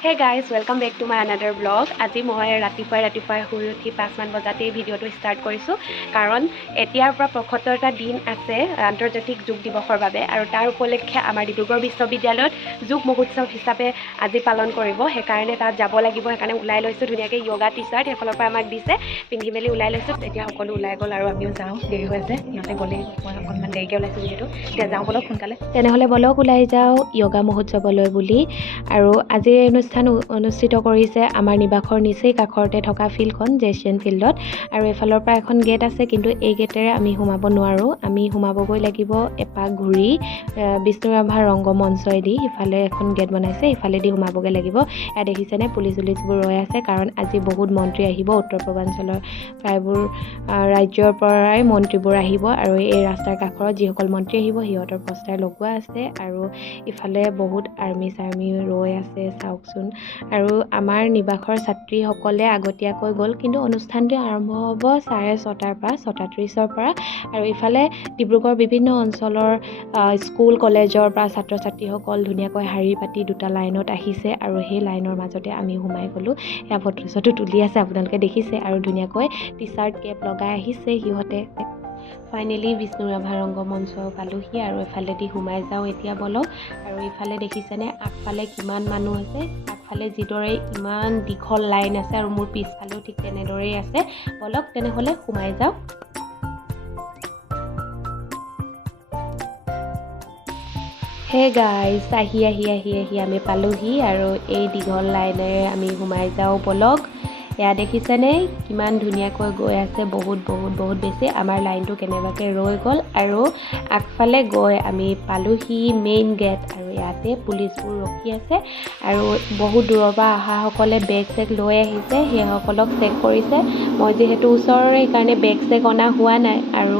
Hey guys, welcome back to my another vlog. আজি মই ৰাতিপুৱাই শুই উঠি 5 মান বজাতে ভিডিঅ'টো ষ্টাৰ্ট কৰিছোঁ কাৰণ এতিয়াৰ পৰা ৭৫টা দিন আছে আন্তৰ্জাতিক যোগ দিৱসৰ বাবে আৰু তাৰ উপলক্ষে আমাৰ ডিব্ৰুগড় বিশ্ববিদ্যালয়ত যোগ মহোৎসৱ হিচাপে আজি পালন কৰিব সেইকাৰণে তাত যাব লাগিব সেইকাৰণে ওলাই লৈছোঁ ধুনীয়াকৈ য়োগা টি-চাৰ্ট এফালৰ পৰা আমাক দিছে পিন্ধি মেলি ওলাই লৈছোঁ এতিয়া সকলো ওলাই গ'ল আৰু আমিও যাওঁ দেৰি হৈ আছে সিহঁতে গ'লেই মই অকণমান দেৰিকৈ ওলাইছোঁ যিহেতু এতিয়া যাওঁ বলক সোনকালে তেনেহ'লে বলক ওলাই যাওঁ য়োগা মহোৎসৱলৈ বুলি আৰু আজিৰ অনুষ্ঠান অনুষ্ঠিত কৰিছে আমাৰ নিবাসৰ নিচেই কাষৰতে থকা ফিল্ডখন জেচিয়ান ফিল্ডত আৰু এফালৰ পৰা এখন গেট আছে কিন্তু এই গেটেৰে আমি সোমাব নোৱাৰোঁ আমি সোমাবগৈ লাগিব এপাক ঘূৰি বিষ্ণুৰাভা ৰংগমঞ্চেদি ইফালে এখন গেট বনাইছে ইফালেদি সোমাবগৈ লাগিব এয়া দেখিছেনে পুলিচবোৰ ৰৈ আছে কাৰণ আজি বহুত মন্ত্ৰী আহিব উত্তৰ পূৰ্বাঞ্চলৰ প্ৰায়বোৰ ৰাজ্যৰ পৰাই মন্ত্ৰীবোৰ আহিব আৰু এই ৰাস্তাৰ কাষৰত যিসকল মন্ত্ৰী আহিব সিহঁতৰ পষ্টাৰ লগোৱা আছে আৰু ইফালে বহুত আৰ্মি ৰৈ আছে চাওকচোন আৰু আমাৰ নিবাসৰ ছাত্ৰীসকলে আগতীয়াকৈ গ'ল কিন্তু অনুষ্ঠানটো আৰম্ভ হ'ব 6:30 পৰা 6:30 পৰা আৰু ইফালে ডিব্ৰুগড়ৰ বিভিন্ন অঞ্চলৰ স্কুল কলেজৰ পৰা ছাত্ৰ ছাত্ৰীসকল ধুনীয়াকৈ শাৰী পাতি দুটা লাইনত আহিছে আৰু সেই লাইনৰ মাজতে আমি সোমাই গ'লোঁ এয়া ফটো তুলি আছে আপোনালোকে দেখিছে আৰু ধুনীয়াকৈ টি-চাৰ্ট কেপ লগাই আহিছে সিহঁতে ফাইনেলি বিষ্ণুৰাভা ৰংগমঞ্চ পালোহি আৰু এফালেদি সোমাই যাওঁ এতিয়া বলক আৰু ইফালে দেখিছেনে আগফালে কিমান মানুহ আছে আগফালে যিদৰে ইমান দীঘল লাইন আছে আৰু মোৰ পিছফালেও ঠিক তেনেদৰেই আছে বলক তেনেহ'লে সোমাই যাওঁ হে গাইজ আহি আমি পালোহি আৰু এই দীঘল লাইনেৰে আমি সোমাই যাওঁ বলক এয়া দেখিছেনে কিমান ধুনীয়াকৈ গৈ আছে বহুত বেছি আমাৰ লাইনটো কেনেবাকৈ ৰৈ গ'ল আৰু আগফালে গৈ আমি পালোহি মেইন গেট আৰু ইয়াতে পুলিচবোৰ ৰখি আছে আৰু বহুত দূৰৰ পৰা অহাসকলে বেগ চেগ লৈ আহিছে সেইসকলক চেক কৰিছে মই যিহেতু ওচৰৰে সেইকাৰণে বেগ চেগ অনা হোৱা নাই আৰু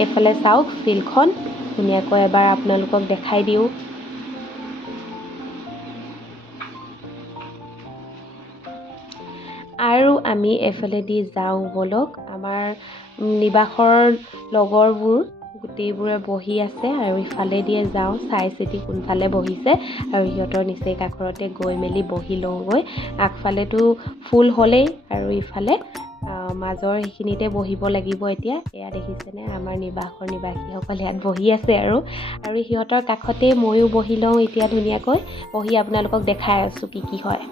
এইফালে চাওক ফিল্ডখন ধুনীয়াকৈ এবাৰ আপোনালোকক দেখাই দিওঁ আৰু আমি এফালেদি যাওঁ বলক আমাৰ নিবাসৰ লগৰবোৰ গোটেইবোৰে বহি আছে আৰু ইফালেদিয়ে যাওঁ চাই চিতি কোনফালে বহিছে আৰু সিহঁতৰ নিচেই কাষৰতে গৈ মেলি বহি লওঁগৈ আগফালেতো ফুল হ'লেই আৰু ইফালে মাজৰ সেইখিনিতে বহিব লাগিব এতিয়া এয়া দেখিছেনে আমাৰ নিবাসীসকল ইয়াত বহি আছে আৰু সিহঁতৰ কাষতেই ময়ো বহি লওঁ এতিয়া ধুনীয়াকৈ বহি আপোনালোকক দেখাই আছোঁ কি হয়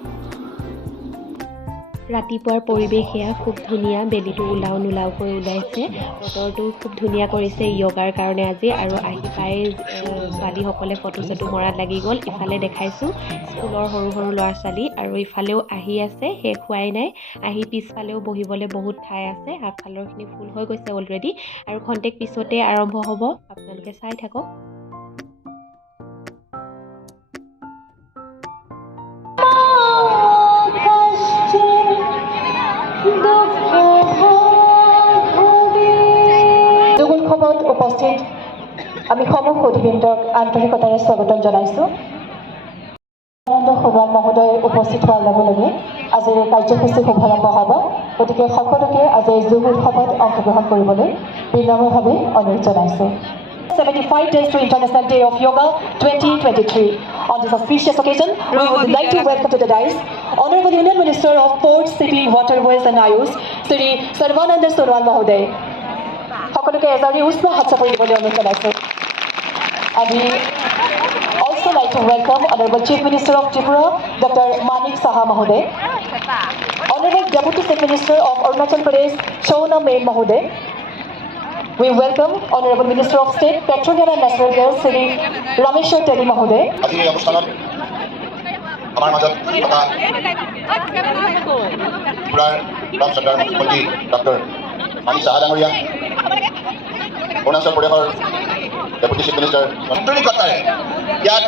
ৰাতিপুৱাৰ পৰিৱেশ এয়া খুব ধুনীয়া বেলিটো ওলাও নোলাওকৈ ওলাইছে বতৰটো খুব ধুনীয়া কৰিছে য়োগাৰ কাৰণে আজি আৰু আহি পাই ছোৱালীসকলে ফটো মৰাত লাগি গ'ল ইফালে দেখাইছোঁ স্কুলৰ সৰু ল'ৰা ছোৱালী আৰু ইফালেও আহি আছে শেষ হোৱাই নাই আহি পিছফালেও বহিবলৈ বহুত ঠাই আছে আগফালৰখিনি ফুল হৈ গৈছে অলৰেডি আৰু খন্তেক পিছতে আৰম্ভ হ'ব আপোনালোকে চাই থাকক উপস্থিত আমি সমূহ অতিথিবৃন্দক আন্তৰিকতাৰে স্বাগতম জনাইছোঁ আনন্দ সোণোৱাল মহোদয় উপস্থিত হোৱাৰ লগে লগে আজিৰ কাৰ্যসূচী শুভাৰম্ভ হ'ব গতিকে সকলোকে আজিৰ যোগ উৎসৱত অংশগ্ৰহণ কৰিবলৈ বিনম্ৰভাৱে অনুৰোধ জনাইছোঁ 75 days to International Day of Yoga 2023. On this auspicious occasion, we would like to welcome to the dais Honorable Union Minister of Ports, Shipping, Waterways and Ayush, Shri Sarvananda Sonowal Mahoday. সকলোকে এজনী উষ্ণ হাতচাপৰি দিবলৈ অনুৰোধ জনাইছোঁ And we also like to welcome Honorable Chief Minister of Tripura, Dr. Manik Saha Mahoday, Honorable Deputy Chief Minister of Arunachal Pradesh, Shona Mein Mahoday. We welcome Honorable Minister of State, Petroleum and Natural Gas, Shri Rameshwar Teli Mahoday. আজি এই অনুষ্ঠানত আমাৰ মাজত থকা ত্ৰিপুৰাৰ ৰাজ্য চৰকাৰৰ মুখ্যমন্ত্ৰী ডক্টৰ মানিক সাহা ডাঙৰীয়া অৰুণাচল প্ৰদেশৰ ডেপুটি চিফ মিনিষ্টাৰ আন্তৰিকতাৰে ইয়াত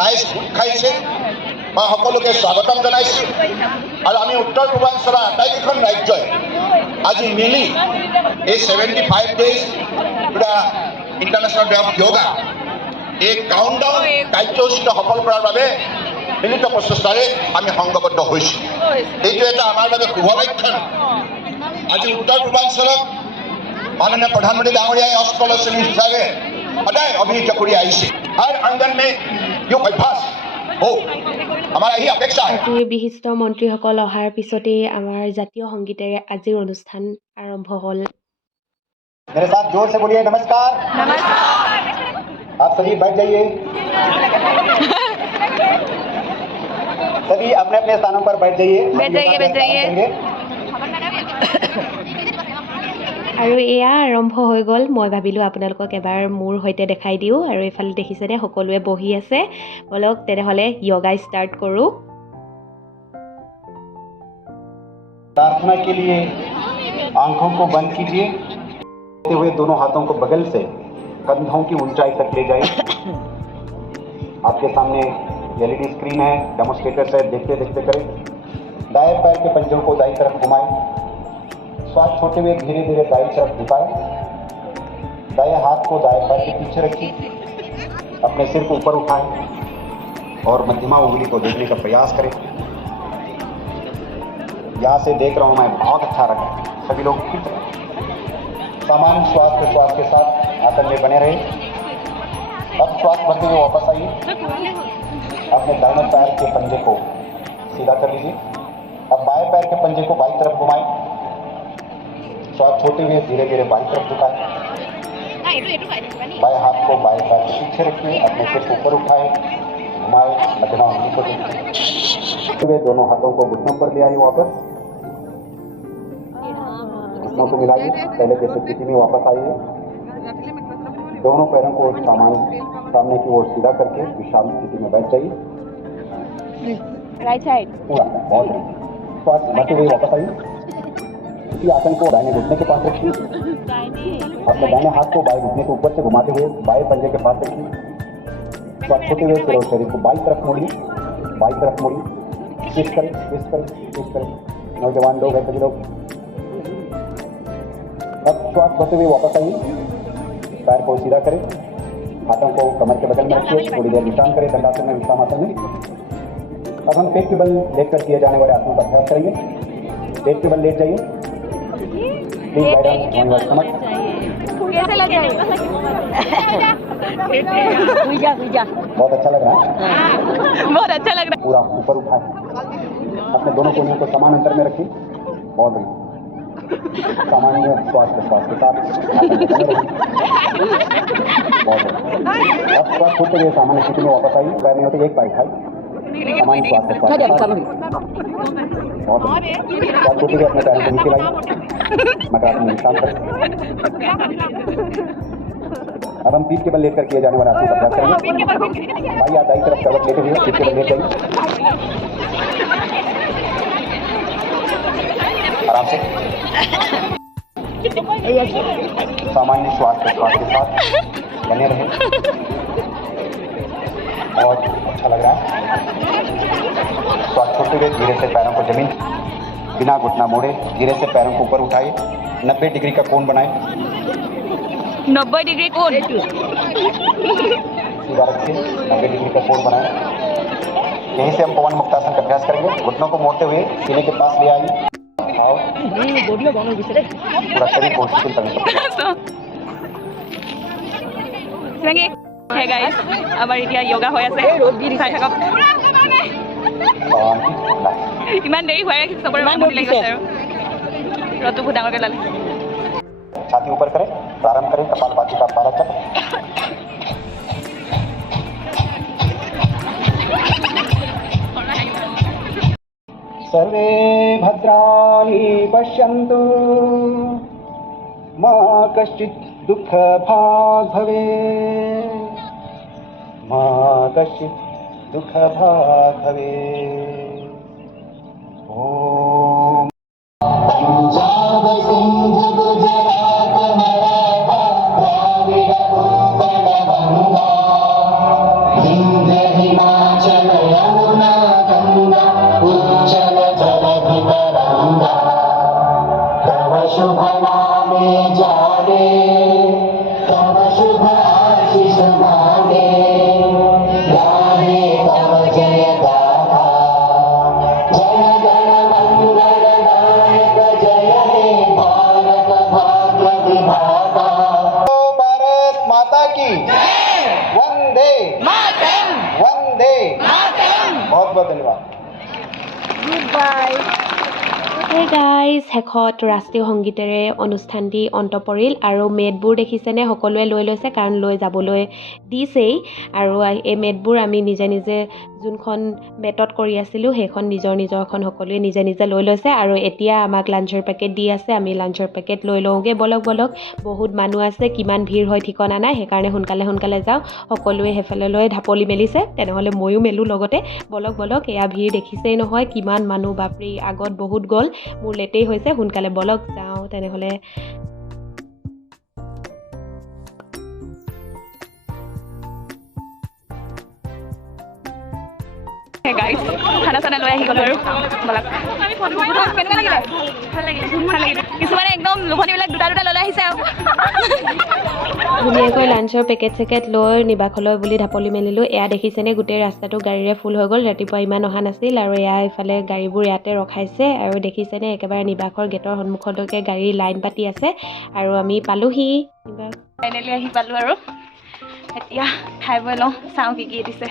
ৰাইজ গোট খাইছে মই সকলোকে স্বাগতম জনাইছোঁ আৰু আমি উত্তৰ পূৰ্বাঞ্চলৰ আটাইকেইখন ৰাজ্যই আজি মিলি এই 75 days পুৰা ইণ্টাৰনেশ্যনেল ডে অফ য়োগা এই কাউণ্টডাউন কাৰ্যসূচীটো সফল কৰাৰ বাবে মিলিত প্ৰচেষ্টাৰে আমি সংঘবদ্ধ হৈছোঁ এইটো এটা আমাৰ বাবে শুভলক্ষণ আজি উত্তৰ পূৰ্বাঞ্চলত माननीय प्रधानमंत्री डांगरियाए अष्टलक्ष्मी हिसाब से सदाय अभिहित कर हर आंगन में योग अभ्यास हो हमारा यही अपेक्षा है। আজিৰ বিশিষ্ট মন্ত্ৰীসকল অহাৰ পিছতেই আমাৰ জাতীয় সংগীতেৰে আজিৰ অনুষ্ঠান আৰম্ভ হ'ল। मेरे साथ जोर से बोलिए नमस्कार। आप सभी बैठ जाइए। सभी अपने अपने स्थानों पर बैठ जाइए। बैठ जाइए। আৰু এয়া আৰম্ভ হৈ গ'ল। মই ভাবিলোঁ আপোনালোকক এবাৰ মোৰ সৈতে দেখাই দিওঁ। আৰু এইফালে দেখিছেনে সকলোৱে বহি আছে। বলক তেনেহ'লে য়োগা ষ্টাৰ্ট কৰোঁ। प्रार्थना के लिए आंखों को बंद कीजिए। हुए दोनों हाथों को बगल से कंधों की ऊंचाई तक ले जाइए। आपके सामने एलईडी स्क्रीन है, डेमोस्ट्रेटर्स है, देखते देखते करें। दाएं पैर के पंजों को दाईं तरफ घुमाएं। श्वास छोड़ते हुए धीरे धीरे दाईं तरफ झुकाएं। दाएं हाथ को दाएं पैर के पीछे रखिए। अपने सिर को ऊपर उठाएं और मध्यमा उंगली को देखने का प्रयास करें। यहाँ से देख रहा हूँ मैं, बहुत अच्छा लगा। सभी लोग फिट रहे। सामान्य श्वास प्रश्वास के साथ आसन में बने रहे। अब श्वास भरते हुए वापस आइए। अपने दाहिने पैर के पंजे को सीधा कर लीजिए। अब बाएं पैर के पंजे को बाईं तरफ घुमाएं। श्वास छोड़ते हुए धीरे धीरे बाईं तरफ झुकाएं। बाएं हाथ को बाएं पैर के पीछे रखिए। अपने सिर को ऊपर उठाएं, घुमाएं, मध्यमा उंगली को देखिए। दोनों हाथों को घुटनों पर ले आइए। वापस घुटनों को मिलाइए। पहले जैसे स्थिति में वापस आइए। दोनों पैरों को सामने की ओर सीधा करके विशाल स्थिति में बैठ जाइए। राइट साइड पूरा बहुत श्वास भरते हुए वापस आइए। इसी आसन को दाहिने घुटने के पास रखिए। अपने दाहिने हाथ को बाएं घुटने के ऊपर से घुमाते हुए बाएं पंजे के पास रखिए। श्वास छोड़ते हुए सिर और शरीर को बाईं तरफ मोड़िए। बाईं तरफ मोड़िए। ट्विस्ट करें, ट्विस्ट करें, ट्विस्ट करें। नौजवान लोग हैं सभी लोग। अब श्वास भरते हुए वापस आइए। पैर को सीधा करें। हाथों को कमर के बगल में रखिए। थोड़ी देर विश्राम करें दंडासन में, विश्राम आसन में। अब हम पेट के बल लेटकर किए जाने वाले आसनों का अभ्यास करेंगे। पेट के बल लेट जाइए। Please lie down on your stomach. कैसे लग रहा है? बहुत अच्छा लग रहा है। बहुत अच्छा लग रहा पूरा ऊपर उठाए। अपने दोनों कोहनियों को समान अंतर में रखिए। बहुत बढ़िया। सामान्य श्वास प्रश्वास के साथ आसन में बने रहिए। बहुत बढ़िया। अब श्वास छोड़ते हुए सामान्य स्थिति में वापस आइए। पैर नहीं होते, एक पैर उठाइए। सामान्य श्वास प्रश्वास के साथ। बहुत बढ़िया। श्वास छोड़ते हुए अपने पैरों को नीचे लाइए। नकारात्मक विश्राम करें। अब हम पीठ के बल लेकर किए जाने वाले आसन का अभ्यास करेंगे। भाई आप दाईं तरफ करवट लेते हुए पीठ के बल लेट जाइए। आराम से सामान्य श्वास प्रश्वास के साथ बने रहे। बहुत अच्छा लग रहा है। श्वास छोड़ते हुए धीरे से पैरों को जमीन बिना घुटना मोड़े धीरे से पैरों को ऊपर उठाए। 90 डिग्री का कोण बनाए। 90 डिग्री कोण सीधा रखिए। 90 डिग्री का कोण बनाए। यहीं से हम पवन मुक्तासन का अभ्यास करेंगे। घुटनों को मोड़ते हुए सीने के पास ले आइए। आओ। पूरा शरीर को स्थिर करने का হে গাইজ, আমাৰ এতিয়া য়োগা হৈ আছে। চাই থাকক। ইমান দেৰি হৈ আছে, চবৰে আমনি লাগি গৈছে আৰু ৰ'দটো বহুত ডাঙৰকৈ ওলালে। छाती ऊपर करें। प्रारंभ करें कपालभाति का पहला चक्र। सर्वे भद्राणि पश्यन्तु मा कश्चित् दुःखभाग् भवेत्। मा कश्चित् दुःखभाग् भवेत्। ॐ शुभ नामे जाने तब शुभ आशीष मांगे। गाहे तब जय गाथा जय गण Goodbye. হে গাইজ, শেষত ৰাষ্ট্ৰীয় সংগীতেৰে অনুষ্ঠানটি অন্ত পৰিল আৰু মেটবোৰ দেখিছেনে সকলোৱে লৈ লৈছে কাৰণ লৈ যাবলৈ দিছেই আৰু এই মেটবোৰ আমি নিজে নিজে যোনখন মেটত কৰি আছিলোঁ সেইখন নিজৰখন সকলোৱে নিজে নিজে লৈ লৈছে আৰু এতিয়া আমাক লাঞ্চৰ পেকেট দি আছে আমি লাঞ্চৰ পেকেট লৈ লওঁগৈ বলক বহুত মানুহ আছে কিমান ভিৰ হয় ঠিকনা নাই সেইকাৰণে সোনকালে যাওঁ সকলোৱে সেইফালে লৈ ঢাপলি মেলিছে তেনেহ'লে ময়ো মেলোঁ লগতে বলক এয়া ভিৰ দেখিছেই নহয় কিমান মানুহ বাপৰি আগত বহুত গ'ল মোৰ লেটেই হৈছে সোনকালে বলক যাওঁ তেনেহ'লে গাইজ খানা চানা লৈ আহি গ'লোঁ আৰু বলক কেনেকুৱা লাগিলে ভাল লাগিলে কিছুমানে একদম লোভনীবিলাক দুটা লৈ আহিছে আৰু ধুনীয়াকৈ লাঞ্চৰ পেকেট চেকেট লৈ নিবাসলৈ বুলি ঢাপলি মেলিলোঁ এয়া দেখিছেনে গোটেই ৰাস্তাটো গাড়ীৰে ফুল হৈ গ'ল ৰাতিপুৱা ইমান অহা নাছিল আৰু এয়া এইফালে গাড়ীবোৰ ইয়াতে ৰখাইছে আৰু দেখিছেনে একেবাৰে নিবাসৰ গেটৰ সন্মুখলৈকে গাড়ীৰ লাইন পাতি আছে আৰু আমি পালোহি ফাইনেলি আহি পালোঁ আৰু এতিয়া খাই বৈ লওঁ চাওঁ কি দিছে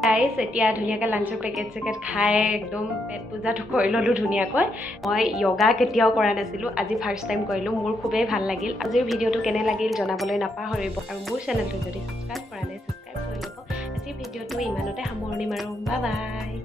গাইজ এতিয়া ধুনীয়াকৈ লাঞ্চৰ পেকেট চেকেট খাই একদম পেট পূজাটো কৰি ল'লোঁ ধুনীয়াকৈ মই য়োগা কেতিয়াও কৰা নাছিলোঁ আজি ফাৰ্ষ্ট টাইম কৰিলোঁ মোৰ খুবেই ভাল লাগিল আজিৰ ভিডিঅ'টো কেনে লাগিল জনাবলৈ নাপাহৰিব আৰু মোৰ চেনেলটো যদি ছাবস্ক্ৰাইব কৰা নাই ছাবস্ক্ৰাইব কৰি ল'ব আজিৰ ভিডিঅ'টো ইমানতে সামৰণি মাৰোঁ বাই